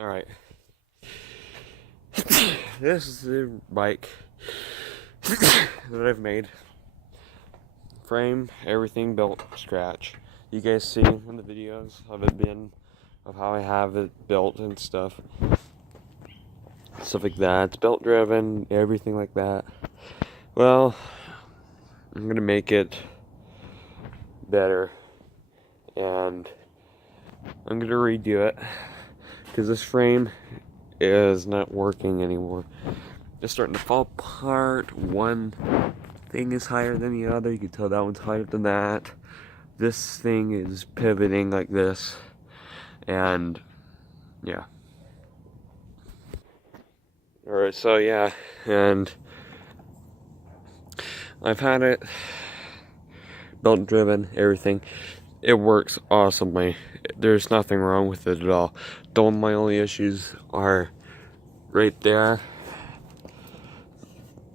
Alright. This is the bike that I've made. Frame, everything built from scratch. You guys see in the videos of how I have it built and stuff. Stuff like that. It's belt driven, everything like that. Well, I'm gonna make it better, and I'm gonna redo it because this frame is not working anymore. It's starting to fall apart. One thing is higher than the other. You can tell that one's higher than that. This thing is pivoting like this, and yeah. Alright, so yeah, and I've had it belt driven, everything. It works awesomely. There's nothing wrong with it at all. My only issues are right there.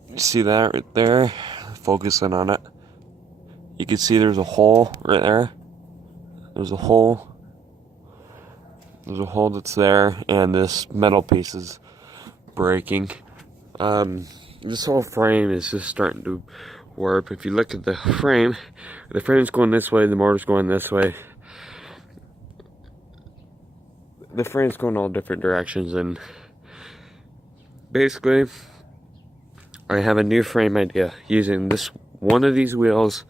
You see that right there? Focusing on it. You can see there's a hole right there. There's a hole. There's a hole that's there, and this metal piece is breaking. This whole frame is just starting to warp. If you look at the frame's going this way, the motor's going this way. The frame's going all different directions, and basically, I have a new frame idea using one of these wheels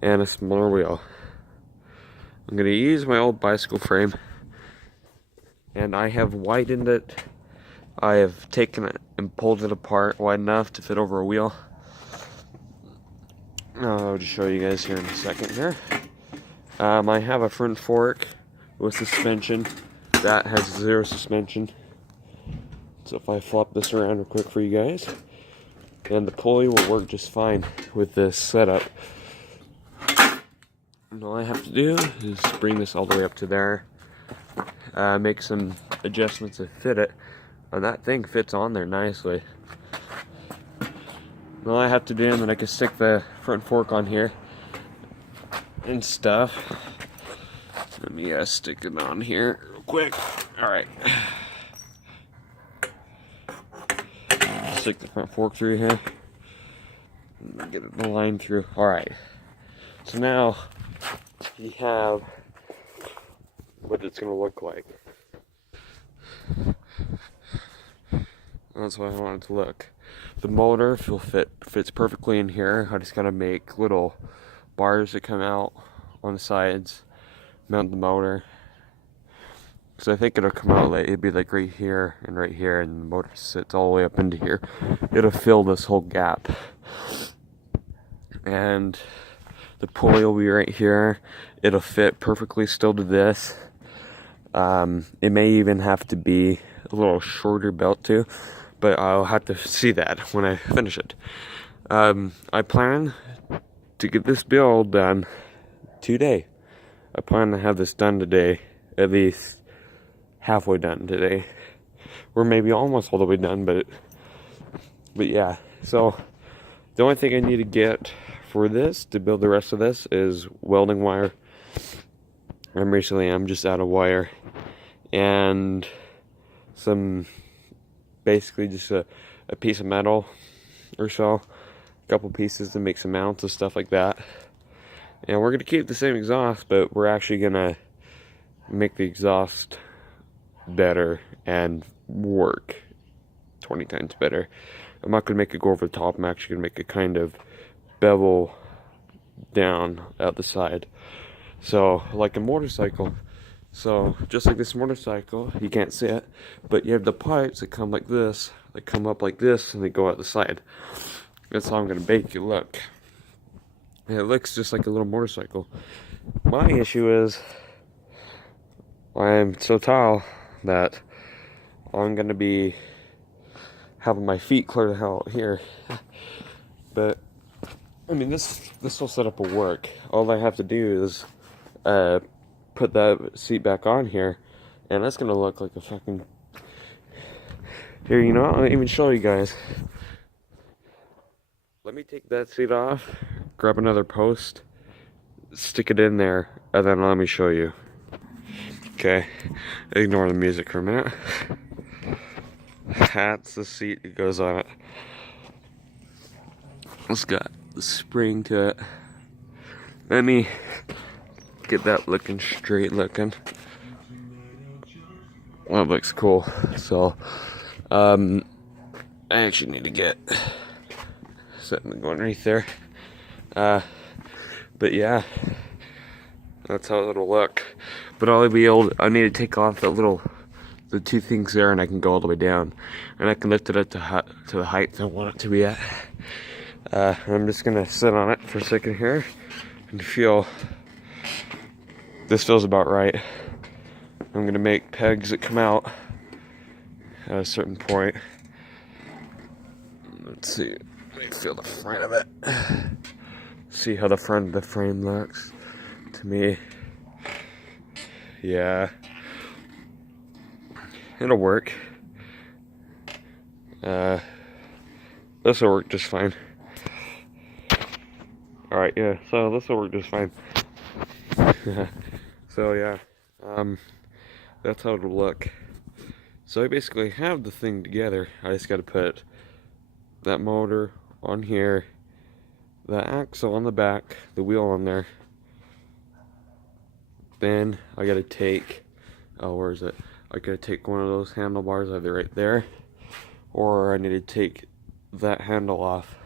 and a smaller wheel. I'm going to use my old bicycle frame, and I have widened it. I have taken it and pulled it apart wide enough to fit over a wheel. I'll just show you guys here in a second here. I have a front fork with suspension. That has zero suspension. So if I flop this around real quick for you guys, and the pulley will work just fine with this setup. And all I have to do is bring this all the way up to there, make some adjustments to fit it, and that thing fits on there nicely. All I have to do, and then I can stick the front fork on here and stuff. Let me stick it on here real quick. Alright. Stick the front fork through here. And get the line through. Alright. So now you have what it's going to look like. That's what I want it to look. The motor fits perfectly in here. I just gotta make little bars that come out on the sides, mount the motor. So I think it'll come out like it'd be like right here, and the motor sits all the way up into here. It'll fill this whole gap, and the pulley will be right here. It'll fit perfectly still to this. It may even have to be a little shorter belt too, but I'll have to see that when I finish it. I plan to get this build done today. I plan to have this done today, at least halfway done today, or maybe almost all the way done. But yeah. So the only thing I need to get for this to build the rest of this is welding wire. I'm just out of wire, and some basically just a piece of metal or so, a couple pieces to make some mounts and stuff like that. And we're gonna keep the same exhaust, but we're actually gonna make the exhaust better and work 20 times better. I'm not gonna make it go over the top. I'm actually gonna make it kind of bevel down out the side, so like a motorcycle. So just like this motorcycle, you can't see it, but you have the pipes that come like this, they come up like this, and they go out the side. That's how I'm gonna make it look. And it looks just like a little motorcycle. My issue is I'm so tall that I'm gonna be having my feet clear the hell out here. But I mean, this whole setup will work. All I have to do is put that seat back on here, and that's gonna look like a fucking... Here, you know, I'll even show you guys. Let me take that seat off, grab another post, stick it in there, and then let me show you. Okay, ignore the music for a minute. That's the seat that goes on it. It's got the spring to it. Let me get that looking straight looking. Well, it looks cool. So, I actually need to get something going right there. But yeah, that's how it'll look. But I need to take off the two things there, and I can go all the way down, and I can lift it up to the height I want it to be at. I'm just gonna sit on it for a second here and feel. This feels about right. I'm gonna make pegs that come out at a certain point. Let's see. Let me feel the front of it. See how the front of the frame looks to me. Yeah, it'll work. This will work just fine. Alright, yeah, so this will work just fine. So yeah, that's how it'll look. So I basically have the thing together. I just gotta put that motor on here, the axle on the back, the wheel on there. Then I gotta take, where is it? I gotta take one of those handlebars either right there, or I need to take that handle off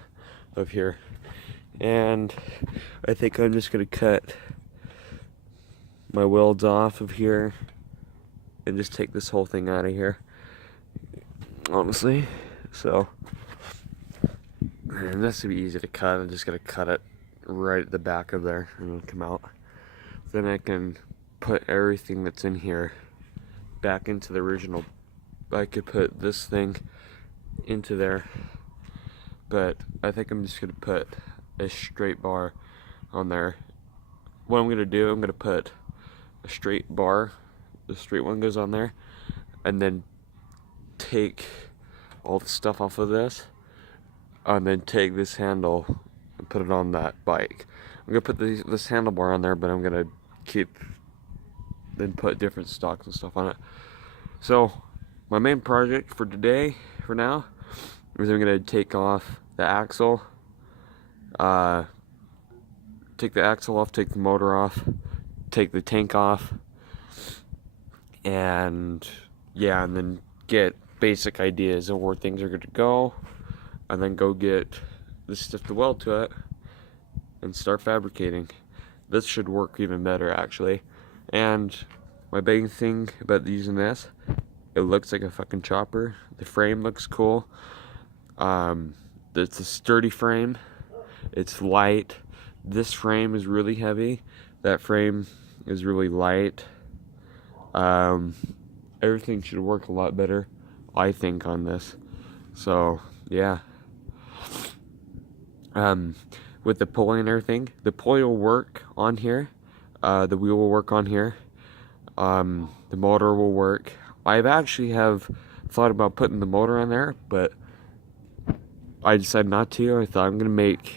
of here. And I think I'm just gonna cut my welds off of here and just take this whole thing out of here, honestly. So, and this would be easy to cut. I'm just gonna cut it right at the back of there and it'll come out. Then I can put everything that's in here back into the original. I could put this thing into there, but I think I'm just gonna put a straight bar on there. What I'm gonna do, I'm gonna put a straight bar, the straight one goes on there, and then take all the stuff off of this, and then take this handle and put it on that bike. I'm gonna put this handlebar on there, but I'm gonna put different stocks and stuff on it. So my main project for today, for now, is I'm gonna take off the axle, take the axle off, take the motor off, take the tank off, and yeah, and then get basic ideas of where things are gonna go, and then go get the stuff to weld to it and start fabricating. This should work even better, actually. And my big thing about using this, it looks like a fucking chopper. The frame looks cool. It's a sturdy frame. It's light. This frame is really heavy. That frame is really light. Everything should work a lot better, I think, on this. So yeah. With the pulley and everything, the pulley will work on here. The wheel will work on here. The motor will work. I've actually have thought about putting the motor on there, but I decided not to. I thought I'm gonna make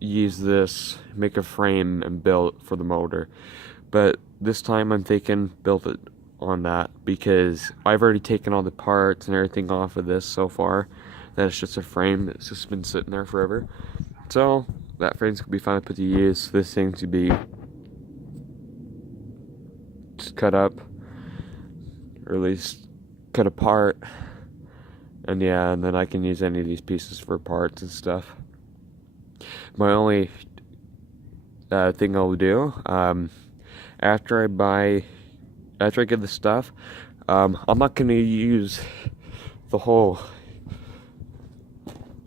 a frame and build for the motor. But this time I'm thinking build it on that, because I've already taken all the parts and everything off of this so far. That it's just a frame that's just been sitting there forever. So that frame's gonna be fine to put to use. This thing to be just cut up, or at least cut apart, and yeah, and then I can use any of these pieces for parts and stuff. My only thing I'll do, after I get the stuff, I'm not gonna use the whole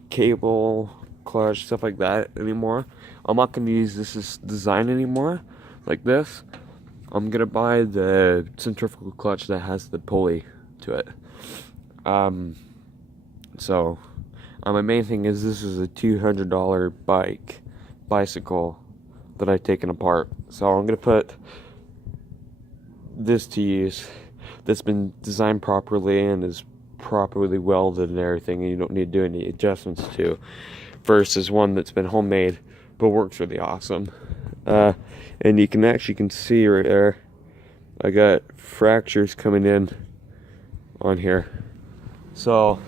cable, clutch, stuff like that anymore. I'm not gonna use this as design anymore, like this. I'm gonna buy the centrifugal clutch that has the pulley to it. So my main thing is, this is a $200 bicycle that I've taken apart. So I'm gonna put this to use, that's been designed properly and is properly welded and everything, and you don't need to do any adjustments to, versus one that's been homemade but works really awesome. And you can see right there, I got fractures coming in on here. So,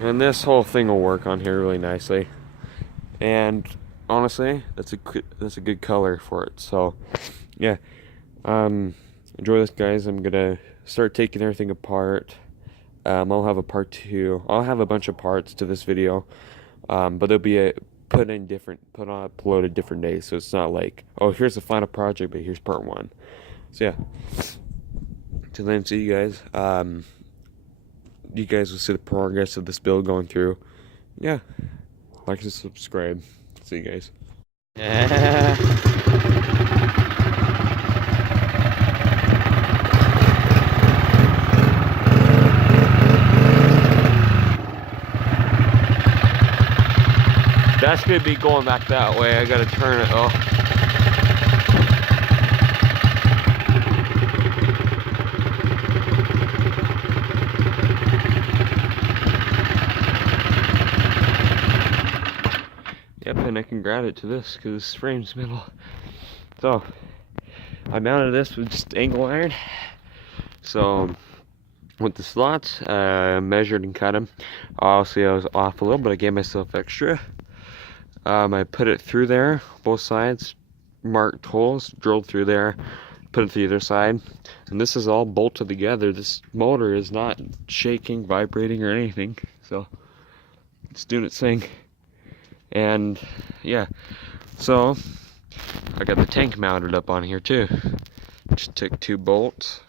and this whole thing will work on here really nicely. And honestly, that's a good color for it. So, yeah. Enjoy this, guys. I'm gonna start taking everything apart. I'll have a part 2. I'll have a bunch of parts to this video, but they'll be uploaded different days. So it's not like, oh, here's the final project, but here's part 1. So yeah. Till then, see you guys. You guys will see the progress of this build going through. Yeah. Like and subscribe. See you guys. Yeah. That's gonna be going back that way. I gotta turn it off. Yep, and I can grab it to this because this frame's metal. So I mounted this with just angle iron. So with the slots, measured and cut them. Obviously, I was off a little, but I gave myself extra. I put it through there, both sides, marked holes, drilled through there, put it to the other side, and this is all bolted together. This motor is not shaking, vibrating, or anything, so it's doing its thing. And yeah, so I got the tank mounted up on here too. Just took 2 bolts,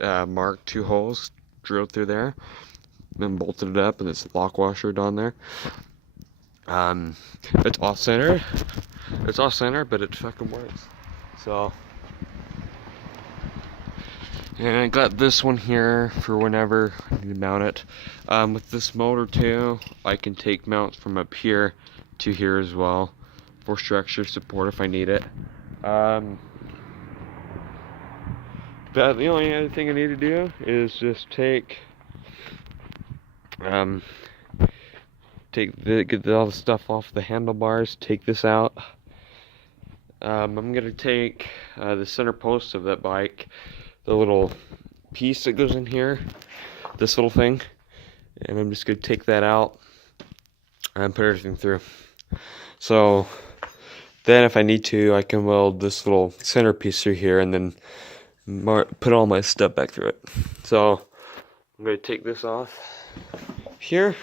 marked 2 holes, drilled through there, then bolted it up, and it's lock washer on there. It's off center. It's off center, but it fucking works. So, and I got this one here for whenever I need to mount it. With this motor too, I can take mounts from up here to here as well for structure support if I need it. But the only other thing I need to do is just get all the stuff off the handlebars, take this out. I'm gonna take the center post of that bike, the little piece that goes in here, this little thing, and I'm just gonna take that out and put everything through. So then if I need to, I can weld this little centerpiece through here and then put all my stuff back through it. So I'm gonna take this off here.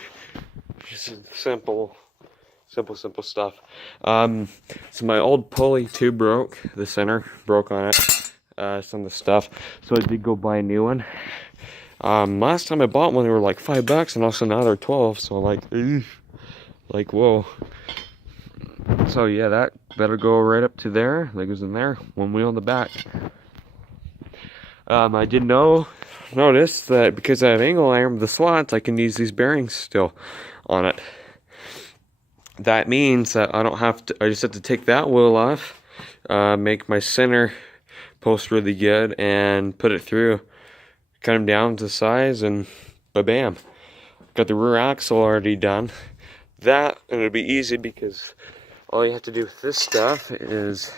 Just simple stuff. So my old pulley tube broke. The center broke on it. Some of the stuff. So I did go buy a new one. Last time I bought one, they were like $5, and also now they're 12. So like, whoa. So yeah, that better go right up to there. That goes in there. One wheel in the back. I did notice that because I have angle iron with the slots, I can use these bearings still on it. That means that I just have to take that wheel off, make my center post really good, and put it through, cut them down to size, and ba-bam. Got the rear axle already done. And it'll be easy because all you have to do with this stuff is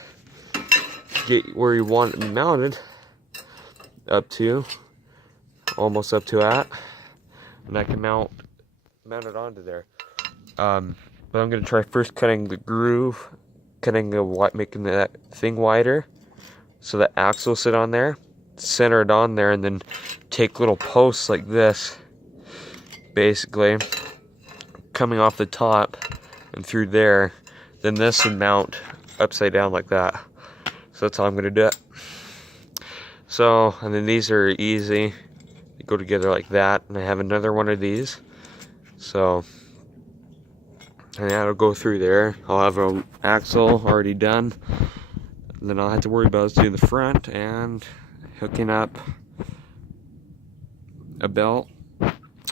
get where you want it mounted almost up to that, and I can mount it onto there. But I'm gonna try first cutting the groove, making that thing wider, so the axle will sit on there, center it on there, and then take little posts like this, basically coming off the top and through there. Then this would mount upside down like that. So that's how I'm gonna do it. So, and then these are easy. They go together like that, and I have another one of these. So, and that'll go through there. I'll have an axle already done. And then all I have to worry about is doing the front and hooking up a belt,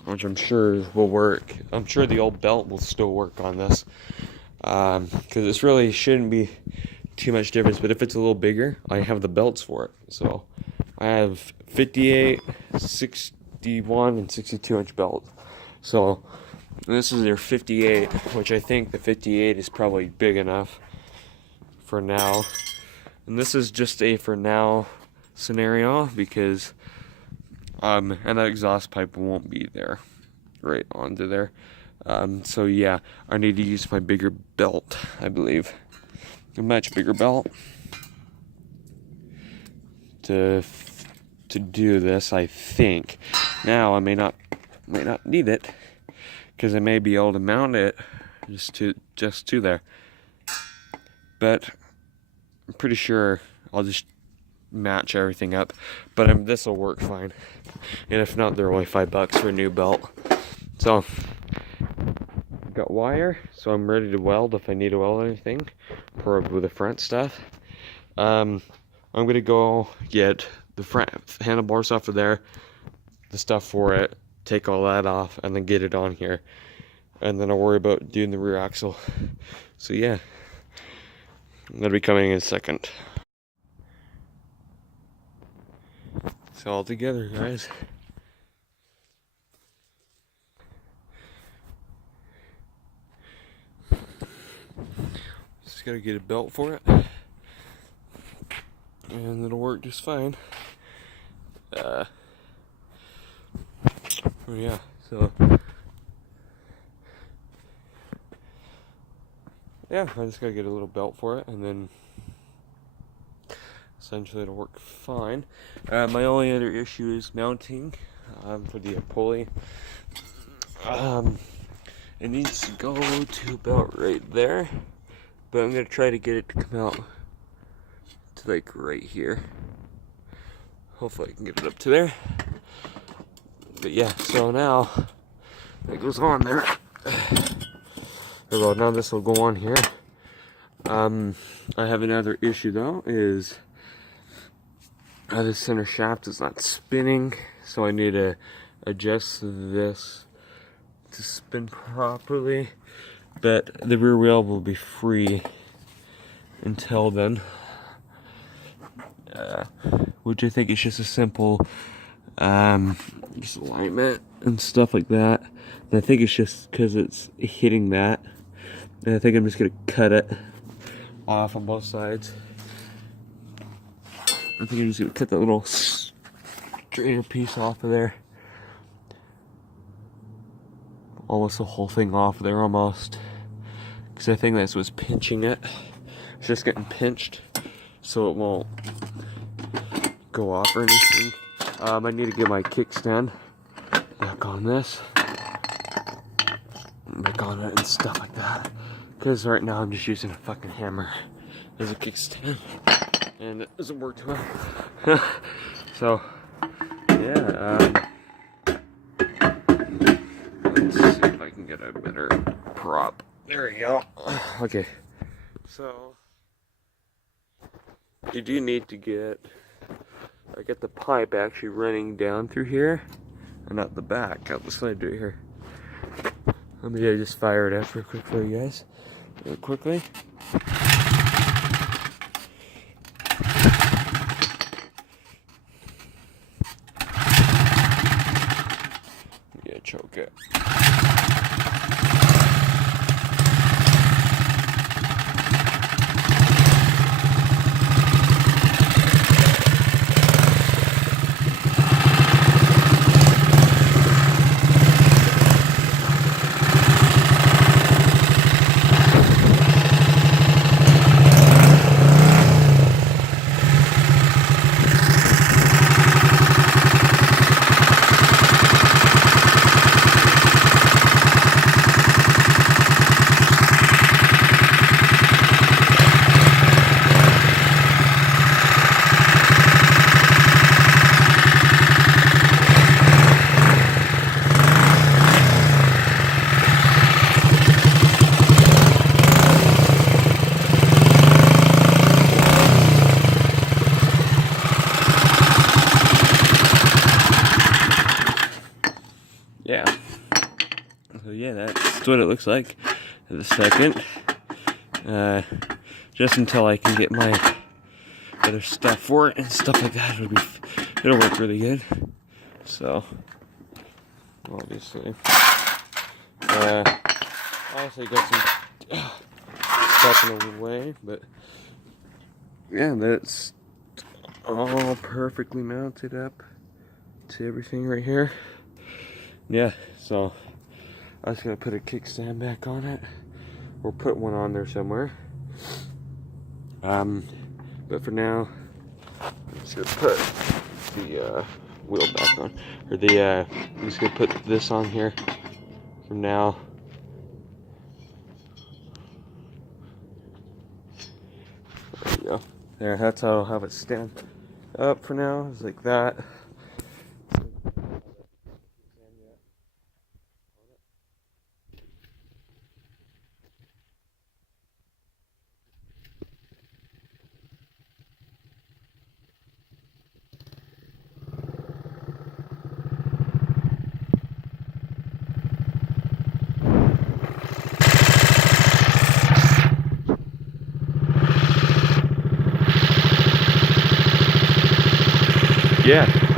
which I'm sure will work. I'm sure the old belt will still work on this, because this really shouldn't be too much difference. But if it's a little bigger, I have the belts for it. So I have 58, 61, and 62 inch belts. So this is their 58, which I think the 58 is probably big enough for now. And this is just a for now scenario because and that exhaust pipe won't be there right onto there. So yeah, I need to use my bigger belt, I believe, a much bigger belt to do this. I think now I may not need it because I may be able to mount it just to there, but I'm pretty sure I'll just match everything up. But this will work fine, and if not, they're only $5 for a new belt. So got wire, so I'm ready to weld if I need to weld anything, probably the front stuff. I'm gonna go get the front handlebars off of there, the stuff for it, take all that off, and then get it on here, and then I'll worry about doing the rear axle. So yeah, that'll be coming in a second. It's all together, guys. Just gotta get a belt for it, and it'll work just fine. Yeah, so yeah, I just gotta get a little belt for it, and then essentially it'll work fine. My only other issue is mounting for the pulley. It needs to go to about right there, but I'm gonna try to get it to come out to like right here. Hopefully I can get it up to there. But yeah, so now it goes on there. Well, now this will go on here. I have another issue though, is the center shaft is not spinning, so I need to adjust this to spin properly. But the rear wheel will be free until then, which I think is just a simple just alignment and stuff like that. And I think it's just because it's hitting that, and I think I'm just gonna cut it off on both sides. I think I'm just gonna cut that little strainer piece off of there, almost the whole thing off there almost, because I think that's what's pinching it. It's just getting pinched so it won't go off or anything. I need to get my kickstand back on this, back on it and stuff like that, because right now I'm just using a fucking hammer as a kickstand and it doesn't work too well. So yeah, let's see if I can get a better prop. There we go. Okay, so you do need to get the pipe actually running down through here and not the back. I'll just let do it here. Let me just fire it up real quick for you guys. Real quickly. Yeah, choke it. Yeah. So yeah, that's what it looks like in a second. Just until I can get my other stuff for it and stuff like that, it'll work really good. So obviously, honestly got some stuff in the way, but yeah, that's all perfectly mounted up to everything right here. Yeah, so I was gonna put a kickstand back on it, or put one on there somewhere. But for now, I'm just gonna put the wheel back on, or I'm just gonna put this on here for now. There you go. There, that's how I'll have it stand up for now. It's like that. Yeah.